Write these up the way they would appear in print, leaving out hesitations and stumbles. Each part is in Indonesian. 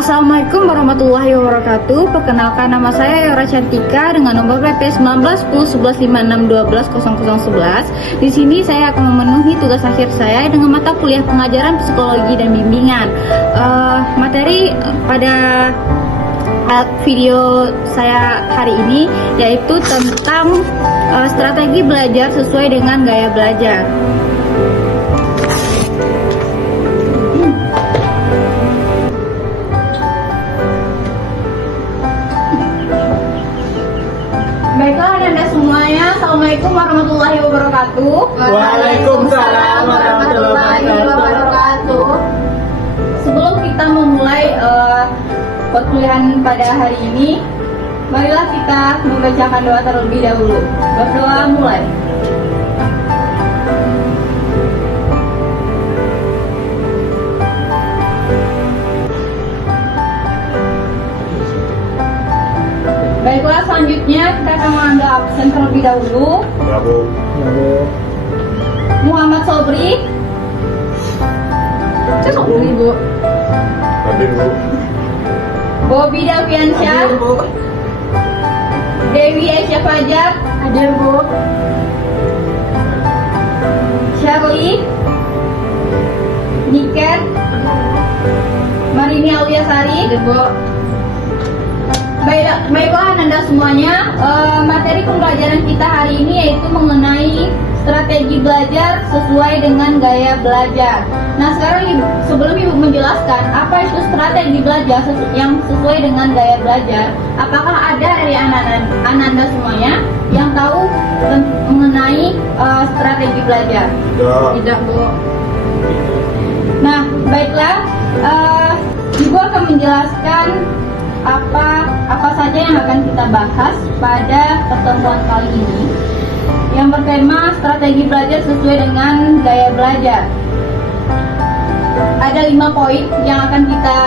Assalamualaikum warahmatullahi wabarakatuh. Perkenalkan, nama saya Yora Cantika dengan nomor PP 19101156120011. Di sini saya akan memenuhi tugas akhir saya dengan mata kuliah pengajaran psikologi dan bimbingan. Materi pada video saya hari ini yaitu tentang strategi belajar sesuai dengan gaya belajar. Baiklah Anda semuanya, Assalamualaikum warahmatullahi wabarakatuh. Waalaikumsalam warahmatullahi wabarakatuh. Sebelum kita memulai perkuliahan pada hari ini, marilah kita membacakan doa terlebih dahulu. Berdoa mulai. Baiklah, selanjutnya kita akan mengambil absen terlebih dahulu. Ya, Bu. Muhammad Sobri. Sobri, Bu. Hadir, Bu. Bobi Daviansyah. Hadir, Bu. Dewi Aisyah Fajar. Hadir, Bu. Shirley. Niken. Marini Auliasari. Hadir, Bu. Baiklah Anda semuanya, materi pembelajaran kita hari ini yaitu mengenai strategi belajar sesuai dengan gaya belajar. Nah, sekarang sebelum Ibu menjelaskan apa itu strategi belajar yang sesuai dengan gaya belajar, apakah ada dari Anda semuanya yang tahu mengenai strategi belajar? Tidak. Bu. Nah, baiklah, Ibu akan menjelaskan apa saja yang akan kita bahas pada pertemuan kali ini yang bertema strategi belajar sesuai dengan gaya belajar. Ada 5 poin yang akan kita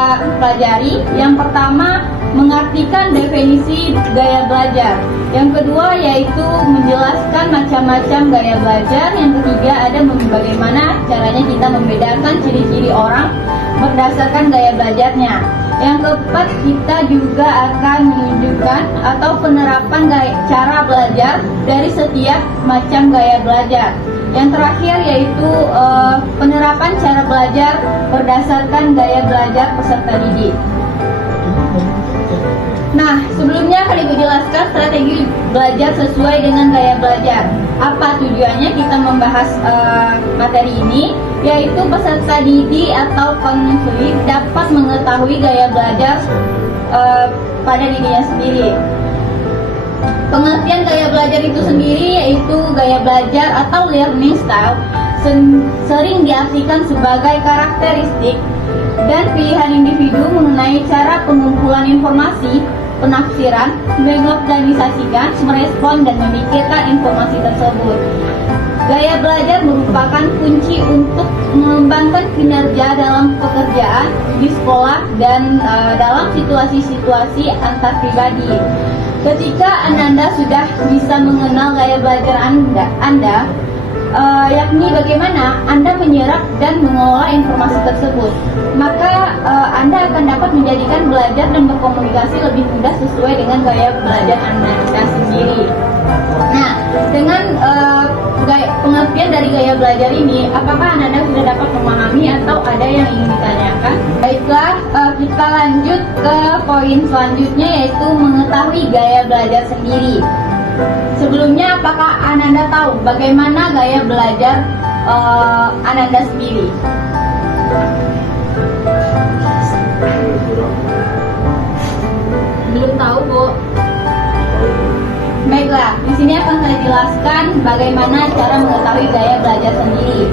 pelajari. Yang pertama, mengartikan definisi gaya belajar. Yang kedua yaitu menjelaskan macam-macam gaya belajar. Yang ketiga ada bagaimana caranya kita membedakan ciri-ciri orang berdasarkan gaya belajarnya. Yang keempat, kita juga akan menunjukkan atau penerapan cara belajar dari setiap macam gaya belajar. Yang terakhir yaitu penerapan cara belajar berdasarkan gaya belajar peserta didik. Nah, sebelumnya akan Ibu jelaskan strategi belajar sesuai dengan gaya belajar. Apa tujuannya kita membahas materi ini? Yaitu peserta didik atau penyusul dapat mengetahui gaya belajar pada dirinya sendiri. Pengertian gaya belajar itu sendiri yaitu gaya belajar atau learning style sering diartikan sebagai karakteristik dan pilihan individu mengenai cara pengumpulan informasi, penafsiran, mengorganisasikan, merespon, dan memikirkan informasi tersebut. Gaya belajar merupakan kunci untuk mengembangkan kinerja dalam pekerjaan, di sekolah, dan dalam situasi-situasi antar pribadi. Ketika Anda sudah bisa mengenal gaya belajar Anda, yakni bagaimana Anda menyerap dan mengelola informasi tersebut, maka Anda akan dapat menjadikan belajar dan berkomunikasi lebih mudah sesuai dengan gaya belajar Anda sendiri. Nah, dengan pengertian dari gaya belajar ini, apakah Anda sudah dapat memahami atau ada yang ingin ditanyakan? Baiklah, kita lanjut ke poin selanjutnya yaitu mengetahui gaya belajar sendiri. Sebelumnya, apakah Anda tahu bagaimana gaya belajar Anda sendiri? Belum tahu, Bu. Baiklah, di sini akan saya jelaskan bagaimana cara mengetahui gaya belajar sendiri.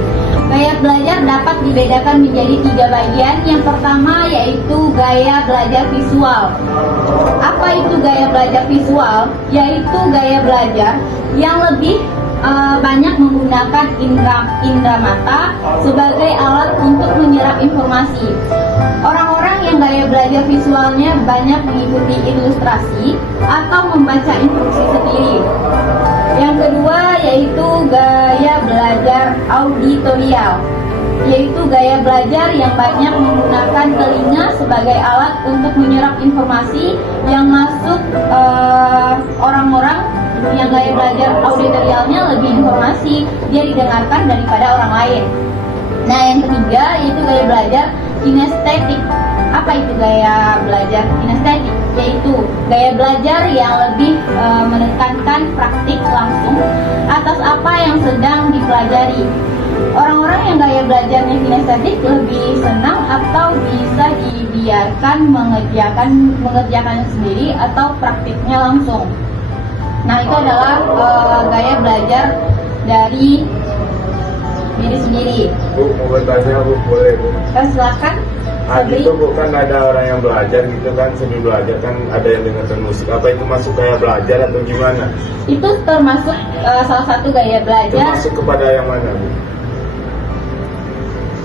Gaya belajar dapat dibedakan menjadi 3 bagian. Yang pertama yaitu gaya belajar visual. Apa itu gaya belajar visual? Yaitu gaya belajar yang lebih banyak menggunakan indera mata sebagai alat untuk menyerap informasi. Orang-orang yang gaya belajar visualnya banyak mengikuti ilustrasi atau membaca instruksi sendiri. Yang kedua yaitu gaya belajar auditorial. yaitu gaya belajar yang banyak menggunakan telinga sebagai alat untuk menyerap informasi yang masuk. Orang-orang yang gaya belajar auditorialnya lebih informasi dia didengarkan daripada orang lain. Nah, yang ketiga yaitu gaya belajar kinestetik. Apa itu gaya belajar kinestetik? Yaitu gaya belajar yang lebih menekankan praktik langsung atas apa yang sedang dipelajari. Orang-orang yang gaya belajarnya kinestetik lebih senang atau bisa dibiarkan mengerjakannya sendiri atau praktiknya langsung. Nah, itu adalah gaya belajar dari diri sendiri. Bu, mau bertanya Bu, boleh Bu? Silakan. Sabri. Itu bukan ada orang yang belajar gitu kan, sambil belajar kan ada yang dengarkan musik. Apa itu masuk gaya belajar atau gimana? Itu termasuk salah satu gaya belajar. Termasuk kepada yang mana Bu?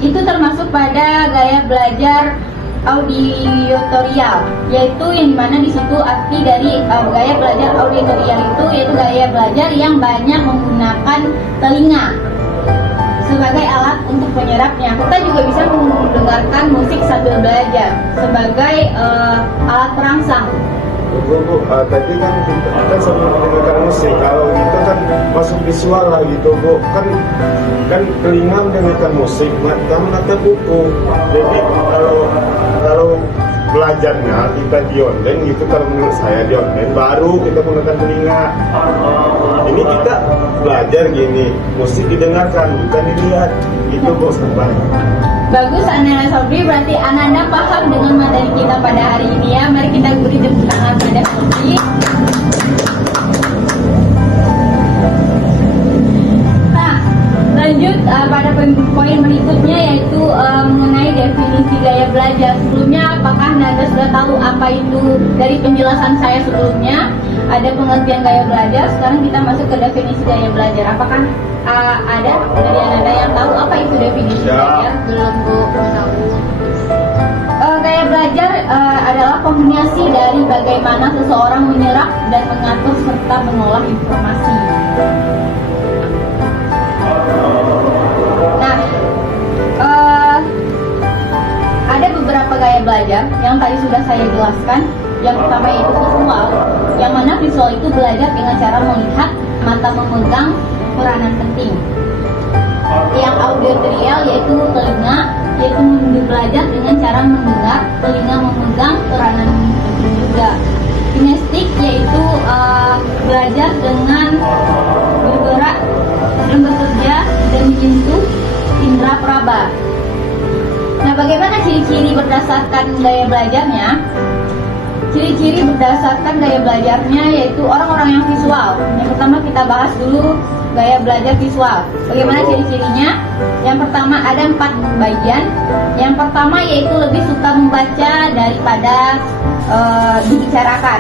Itu termasuk pada gaya belajar auditorial, yaitu yang dimana di situ arti dari gaya belajar auditorial itu yaitu gaya belajar yang banyak menggunakan telinga sebagai alat untuk penyerapnya. Kita juga bisa mendengarkan musik sambil belajar sebagai alat perangsang. Bu, tadi kan kita sambil mendengarkan musik. Kalau gitu kan masuk visual lah gitu Bu. Kan telinga mendengarkan musik, mata menatap buku. Jadi kalau belajarnya kita di online gitu, kalau menurut saya di online baru kita menggunakan telinga. Ini kita belajar gini, musik didengarkan bukan dilihat. Itu Bu Stefan. Bagus Anak Sobri, berarti Ananda paham dengan materi kita pada hari ini ya. Mari kita beri tepuk tangan pada Sobri. Nah, lanjut pada poin berikutnya yaitu mengenai definisi gaya belajar. Sebelumnya apakah Anda sudah tahu apa itu dari penjelasan saya sebelumnya? Ada pengertian gaya belajar, sekarang kita masuk ke definisi gaya belajar. Apakah ada dari Anda yang tahu apa itu definisi belajar? Belum Bu, tahu. Gaya belajar adalah kombinasi dari bagaimana seseorang menyerap dan mengatur serta mengolah informasi. Nah, ada beberapa gaya belajar yang tadi sudah saya jelaskan. Yang pertama yaitu visual, yang mana visual itu belajar dengan cara melihat, mata memegang peranan penting. Yang auditorial yaitu telinga, yaitu belajar dengan cara mendengar, telinga memegang peranan penting juga. Kinestik yaitu belajar dengan bergerak dan bekerja dan menyentuh indera peraba. Nah, bagaimana ciri-ciri berdasarkan gaya belajarnya? Ciri-ciri berdasarkan gaya belajarnya yaitu orang-orang yang visual. Yang pertama kita bahas dulu gaya belajar visual. Bagaimana ciri-cirinya? Yang pertama ada 4 bagian. Yang pertama yaitu lebih suka membaca daripada dibicarakan.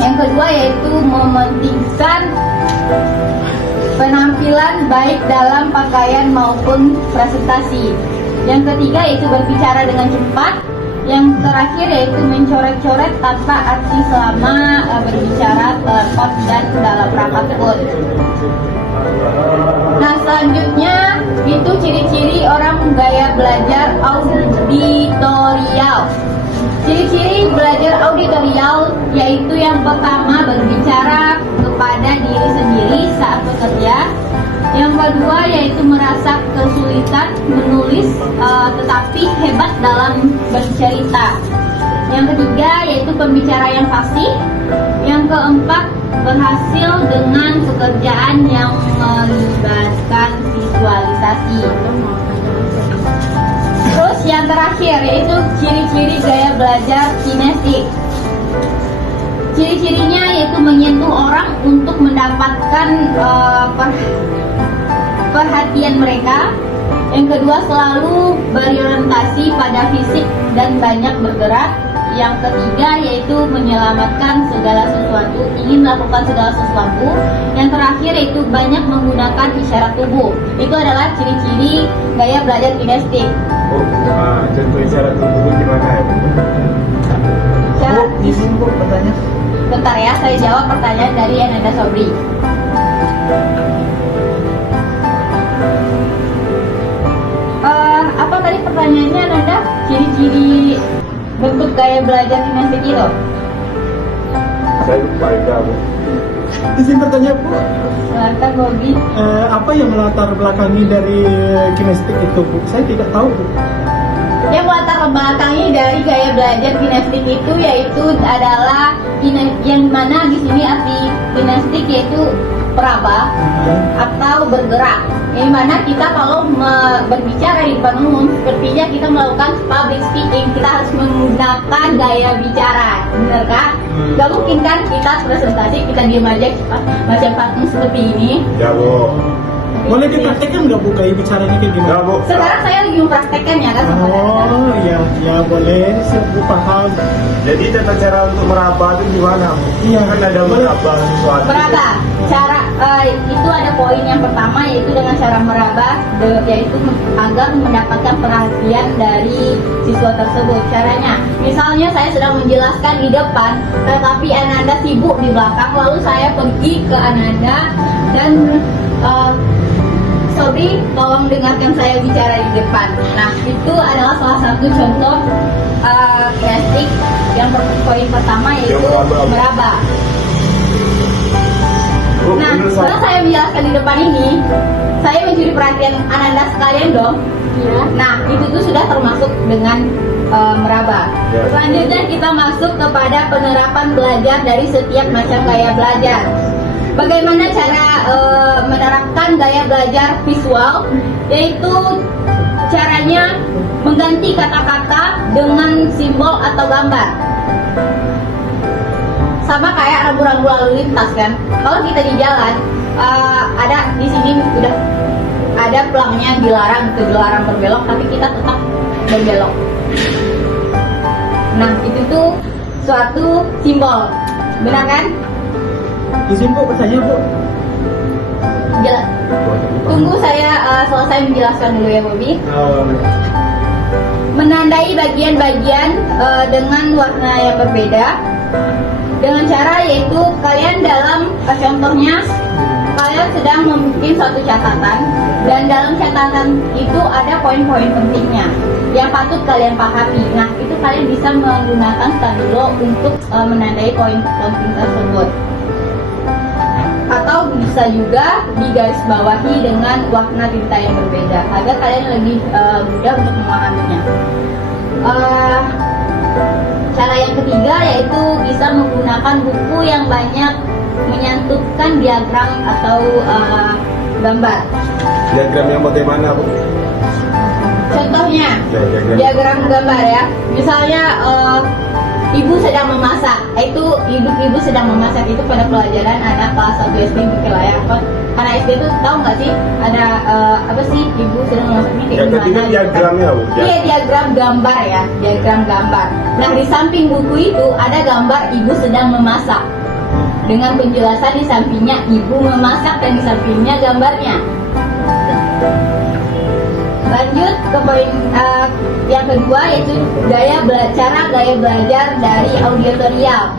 Yang kedua yaitu mementingkan penampilan baik dalam pakaian maupun presentasi. Yang ketiga yaitu berbicara dengan cepat. Yang terakhir yaitu mencoret-coret tanpa arti selama berbicara telepon dan dalam rapat pun. Nah, selanjutnya itu ciri-ciri orang gaya belajar auditorial. Ciri-ciri belajar auditorial yaitu yang pertama berbicara kepada diri sendiri saat bekerja. Yang kedua yaitu merasa kesulitan menulis tetapi hebat dalam bercerita. Yang ketiga yaitu pembicara yang fasih. Yang keempat berhasil dengan pekerjaan yang melibatkan visualisasi. Terus yang terakhir yaitu ciri-ciri gaya belajar kinestik. Ciri-cirinya yaitu menyentuh orang untuk mendapatkan perhatian mereka. Yang kedua selalu berorientasi pada fisik dan banyak bergerak. Yang ketiga yaitu menyelamatkan segala sesuatu, ingin melakukan segala sesuatu. Yang terakhir yaitu banyak menggunakan isyarat tubuh. Itu adalah ciri-ciri gaya belajar kinestik. Contoh isyarat tubuh gimana ya? Isyarat izin Bu bertanya. Bentar ya, saya jawab pertanyaan dari Ananda Sobri. lagi di bentuk gaya belajar kinestetik itu? Saya lupa ya Bu. Izin bertanya Bu, Silakan Bobby. apa yang melatar belakangi dari kinestetik itu Bu? Saya tidak tahu Bu. Yang melatar belakangi dari gaya belajar kinestetik itu yaitu adalah yang mana di sini arti kinestetik yaitu peraba atau bergerak. Yang mana kita kalau berbicara di depan umum sepertinya kita melakukan public speaking, kita harus menggunakan gaya bicara, benar kan? Gak mungkin kan kita presentasi kita diam aja macam patung seperti ini. Ya Bu. Boleh dipraktekkan nggak Bu gaya bicaranya kayak gimana? Ya Bu. Sekarang saya lagi mempraktekkannya kan sama Anda. Oh ya, ya boleh, siap Bu paham. Jadi tata cara untuk meraba itu gimana Bu? Iya. Kan ada meraba sesuatu. Meraba, cara itu ada poin yang pertama yaitu dengan cara meraba, yaitu agar mendapatkan perhatian dari siswa tersebut. Caranya, misalnya saya sedang menjelaskan di depan, tetapi Ananda sibuk di belakang, lalu saya pergi ke Ananda dan sorry, tolong dengarkan saya bicara di depan. Nah, itu adalah salah satu contoh kinestetik yang poin pertama yaitu meraba. Bu, Nah, menurut setelah saya menjelaskan di depan ini, saya mencuri perhatian Ananda sekalian dong. Iya. Nah, itu tuh sudah termasuk dengan meraba. Ya. Selanjutnya kita masuk kepada penerapan belajar dari setiap macam gaya belajar. Bagaimana cara menerapkan gaya belajar visual? Yaitu caranya mengganti kata-kata dengan simbol atau gambar. Sama kayak rambu-rambu lalu lintas kan. Kalau kita di jalan, ada di sini udah ada pelangnya dilarang berbelok, tapi kita tetap berbelok. Nah, itu tuh suatu simbol, benar kan? Izin Bu bertanya Bu. Tunggu saya selesai menjelaskan dulu ya Bobby. Oh, Menandai bagian-bagian dengan warna yang berbeda dengan cara yaitu kalian dalam contohnya kalian sedang membuat suatu catatan dan dalam catatan itu ada poin-poin pentingnya yang patut kalian pahami. Nah, itu kalian bisa menggunakan stabilo untuk menandai poin penting tersebut. Atau bisa juga digarisbawahi dengan warna tinta yang berbeda agar kalian lebih mudah untuk memahaminya. Cara yang ketiga yaitu bisa menggunakan buku yang banyak menyantupkan diagram atau gambar. Diagram yang bagaimana Bu? Contohnya, Ya, diagram gambar ya. Misalnya ibu sedang memasak, itu ibu sedang memasak itu pada pelajaran anak kelas 1 SD mungkin lah ya. Karena SD itu tahu nggak sih ada apa sih ibu sedang memasak ini kayak Yang ketiga gimana? diagramnya Bu. Iya, diagram gambar ya, diagram gambar. Nah, di samping buku itu ada gambar ibu sedang memasak dengan penjelasan di sampingnya ibu memasak dan di sampingnya gambarnya. Lanjut ke poin yang kedua yaitu cara gaya belajar dari auditorial.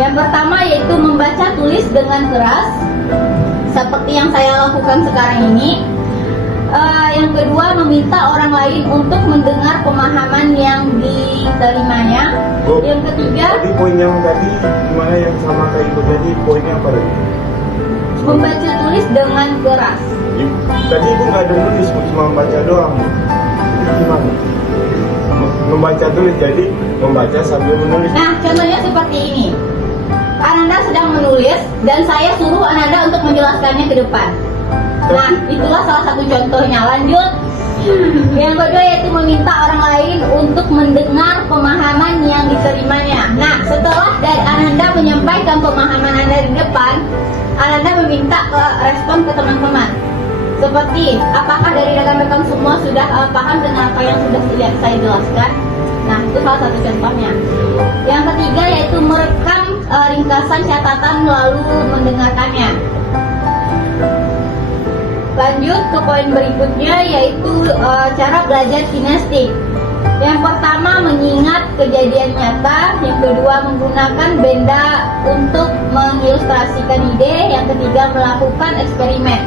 Yang pertama yaitu membaca tulis dengan keras seperti yang saya lakukan sekarang ini. Yang kedua meminta orang lain untuk mendengar pemahaman yang diterimanya. Bu, Yang ketiga Tadi poin yang tadi gimana yang sama kayak itu tadi poinnya apa tadi? membaca tulis dengan keras. Tadi Ibu nggak ada nulis Bu, cuma membaca doang Bu. Jadi gimana? Membaca tulis jadi membaca sambil menulis. Nah, contohnya seperti ini. Ananda sedang menulis dan saya suruh Ananda untuk menjelaskannya ke depan. Nah, itulah salah satu contohnya. Lanjut. Yang kedua yaitu meminta orang lain untuk mendengar pemahaman yang diterimanya. Nah, setelah dari Ananda menyampaikan pemahaman Anda di depan, Ananda meminta respon ke teman-teman. Seperti, apakah dari rekan-rekan semua sudah paham dengan apa yang sudah saya jelaskan? Nah, itu salah satu contohnya. Yang ketiga yaitu merekam ringkasan catatan lalu mendengarkannya. Lanjut ke poin berikutnya yaitu cara belajar kinestetik. Yang pertama mengingat kejadian nyata, yang kedua menggunakan benda untuk mengilustrasikan ide, yang ketiga melakukan eksperimen.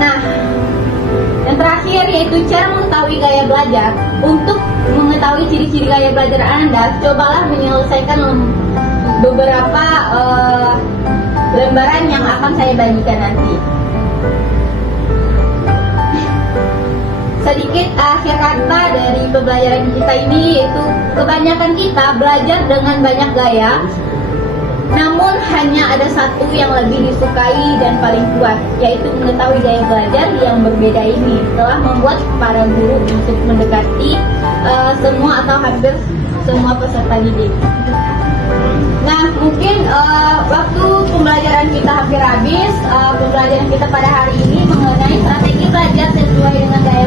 Nah, terakhir yaitu cara mengetahui gaya belajar. Untuk mengetahui ciri-ciri gaya belajar Anda, cobalah menyelesaikan beberapa lembaran yang akan saya bagikan nanti. Sedikit akhir kata dari pembelajaran kita ini, yaitu kebanyakan kita belajar dengan banyak gaya, namun hanya ada satu yang lebih disukai dan paling kuat, yaitu mengetahui gaya belajar yang berbeda ini telah membuat para guru untuk mendekati semua atau hampir semua peserta didik. Nah, mungkin waktu pembelajaran kita hampir habis. Pembelajaran kita pada hari ini mengenai strategi belajar sesuai dengan gaya